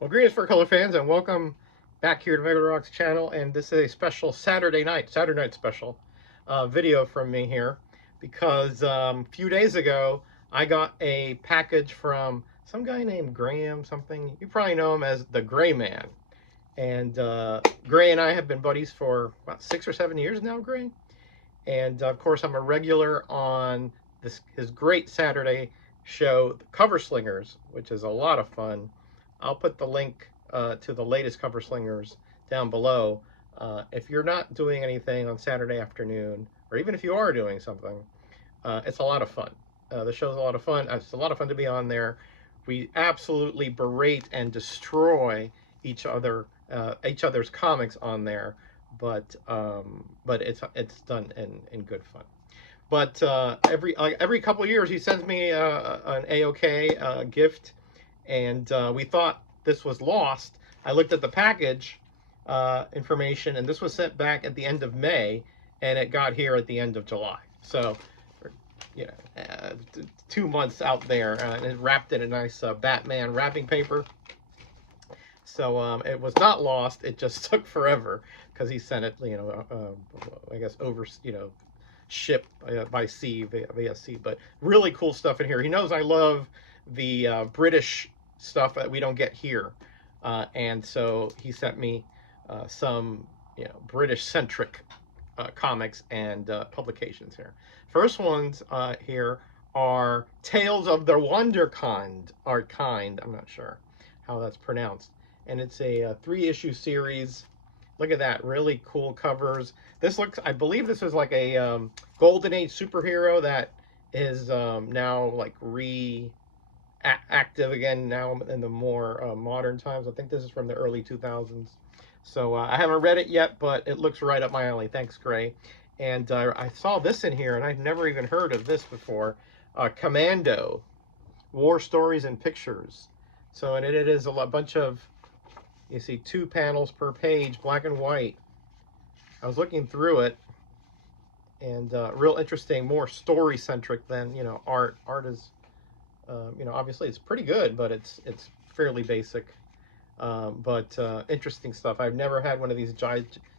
Well, greetings for color fans, and welcome back here to Mega Rock's channel. And this is a special Saturday night special video from me here because a few days ago I got a package from some guy named Graham something. You probably know him as the Gray Man. And Gray and I have been buddies for about 6 or 7 years now, Gray. And of course, I'm a regular on his great Saturday show, Cover Slingers, which is a lot of fun. I'll put the link to the latest Cover Slingers down below. If you're not doing anything on Saturday afternoon, or even if you are doing something, it's a lot of fun. The show's a lot of fun. It's a lot of fun to be on there. We absolutely berate and destroy each other's comics on there, but it's done in good fun. But every couple of years, he sends me an AOK gift, and we thought this was lost. I looked at the package information, and this was sent back at the end of May, and it got here at the end of July. So, you know, 2 months out there, and it wrapped in a nice Batman wrapping paper. So it was not lost. It just took forever because he sent it, I guess over, ship by sea via sea. But really cool stuff in here. He knows I love the British stuff that we don't get here, and so he sent me some British-centric comics and publications here. First ones here are Tales of the Wonderkind, I'm not sure how that's pronounced, and it's a 3-issue series. Look at that, really cool covers. This looks, I believe this is like a Golden Age superhero that is now like active again now in the more modern times. I think this is from the early 2000s. So I haven't read it yet, but it looks right up my alley. Thanks, Gray. And I saw this in here, and I've never even heard of this before. Commando, War Stories and Pictures. So, and it is a bunch of, you see 2 panels per page, black and white. I was looking through it, and real interesting, more story-centric than, art. Art is, obviously it's pretty good, but it's fairly basic. But interesting stuff. I've never had one of these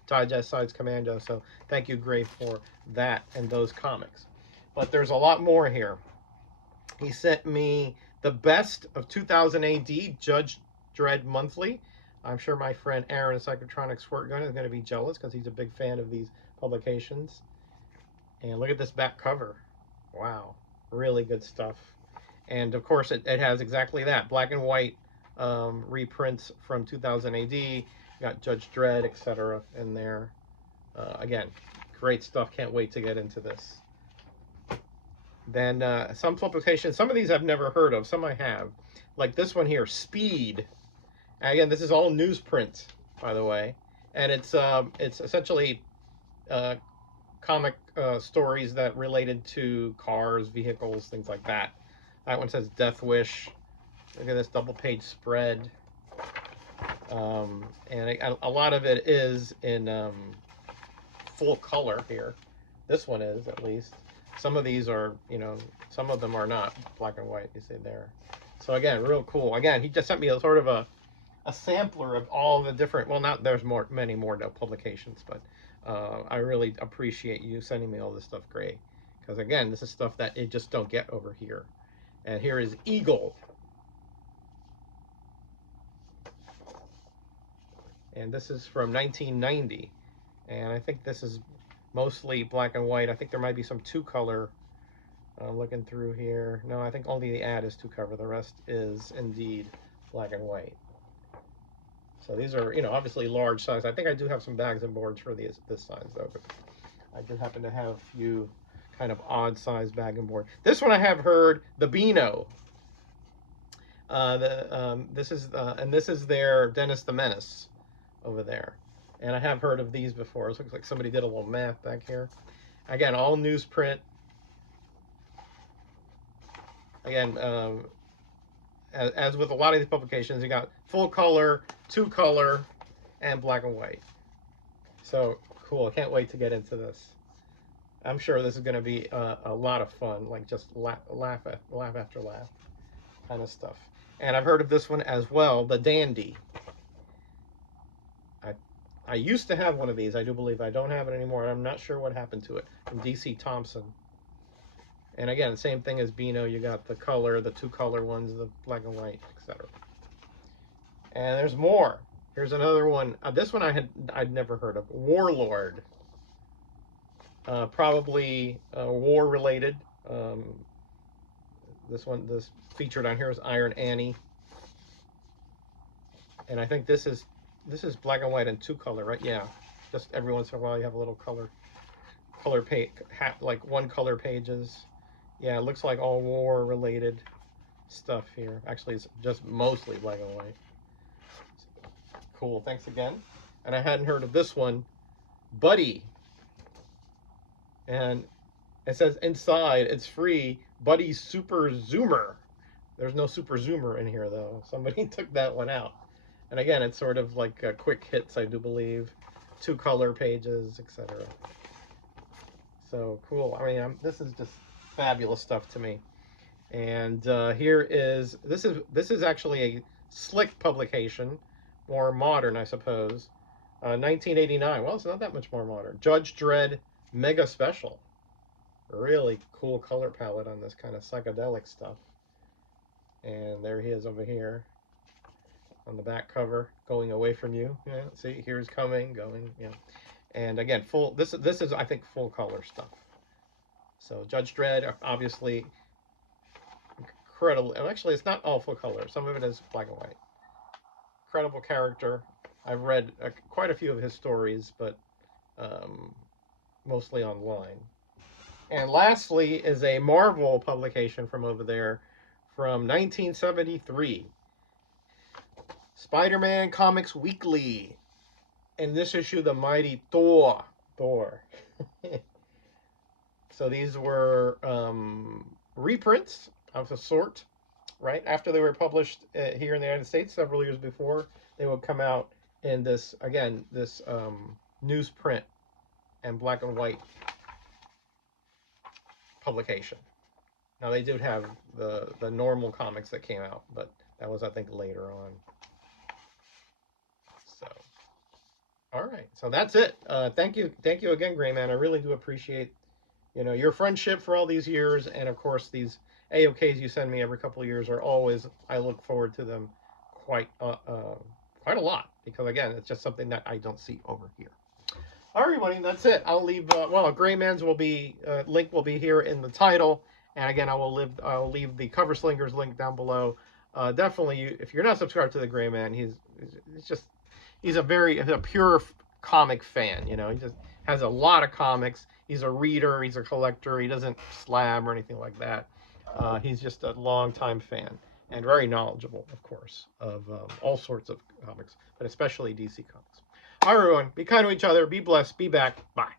digest size Commando, so thank you, Gray, for that and those comics. But there's a lot more here. He sent me the Best of 2000 AD Judge Dredd Monthly. I'm sure my friend Aaron at Psychotronic Squirt Gun is going to be jealous because he's a big fan of these publications. And look at this back cover. Wow, really good stuff. And of course, it has exactly that, black and white reprints from 2000 AD. You got Judge Dredd, etc. in there. Again, great stuff. Can't wait to get into this. Then some publications, some of these I've never heard of, some I have. Like this one here, Speed. And again, this is all newsprint, by the way. And it's essentially comic stories that related to cars, vehicles, things like that. That one says Death Wish. Look at this double-page spread. And a lot of it is in full color here. This one is, at least. Some of these are, some of them are not black and white, you see there. So again, real cool. Again, he just sent me a sort of a sampler of all the different, well, there's many more publications, but I really appreciate you sending me all this stuff, Gray. Because again, this is stuff that you just don't get over here. And here is Eagle. And this is from 1990. And I think this is mostly black and white. I think there might be some 2-color. Looking through here. No, I think only the ad is 2-color. The rest is indeed black and white. So these are, obviously large size. I think I do have some bags and boards for this size, though. But I do happen to have a few kind of odd size bag and board. This one I have heard, the Beano. This is their Dennis the Menace over there. And I have heard of these before. It looks like somebody did a little math back here. Again, all newsprint. Again, as with a lot of these publications, you got full color, 2-color, and black and white. So cool. I can't wait to get into this. I'm sure this is going to be a lot of fun, like just laugh after laugh kind of stuff. And I've heard of this one as well, the Dandy. I used to have one of these. I do believe I don't have it anymore. I'm not sure what happened to it. From DC Thompson. And again, same thing as Beano. You got the color, the two color ones, the black and white, etc. And there's more. Here's another one. This one I'd never heard of. Warlord. Probably war related. This featured on here is Iron Annie. And I think this is black and white and two color, right? Yeah. Just every once in a while you have a little color page, like one color pages. Yeah, it looks like all war related stuff here. Actually, it's just mostly black and white. Cool, thanks again. And I hadn't heard of this one, Buddy. And it says inside, it's free, Buddy Super Zoomer. There's no Super Zoomer in here though. Somebody took that one out. And again, it's sort of like quick hits, I do believe. Two color pages, etc. So cool. I mean, this is just fabulous stuff to me. And here is this is actually a slick publication, more modern, I suppose. 1989. Well, it's not that much more modern. Judge Dredd Mega Special. Really cool color palette on this kind of psychedelic stuff. And there he is over here on the back cover, going away from you. Yeah, see, here's coming, going. Yeah. And again, full. This is I think full color stuff. So Judge Dredd, obviously incredible. Actually, it's not all full color. Some of it is black and white. Incredible character. I've read quite a few of his stories, but mostly online. And lastly is a Marvel publication from over there from 1973. Spider-Man Comics Weekly. In this issue, the Mighty Thor. So these were reprints of a sort, right? After they were published here in the United States several years before, they would come out in this, again, this newsprint and black and white publication. Now they did have the normal comics that came out, but that was, I think, later on. So, all right. So that's it. Thank you again, Gray Man. I really do appreciate your friendship for all these years, and of course these AOKs you send me every couple of years are always, I look forward to them quite a lot, because again, it's just something that I don't see over here. All right, everybody, that's it. I'll leave. Gray Man's link will be here in the title, and again, I'll leave the Cover Slingers link down below. Definitely, if you're not subscribed to the Gray Man, he's a pure comic fan. He just has a lot of comics. He's a reader. He's a collector. He doesn't slab or anything like that. He's just a longtime fan and very knowledgeable, of course, of all sorts of comics, but especially DC Comics. All right, everyone, be kind to each other. Be blessed. Be back. Bye.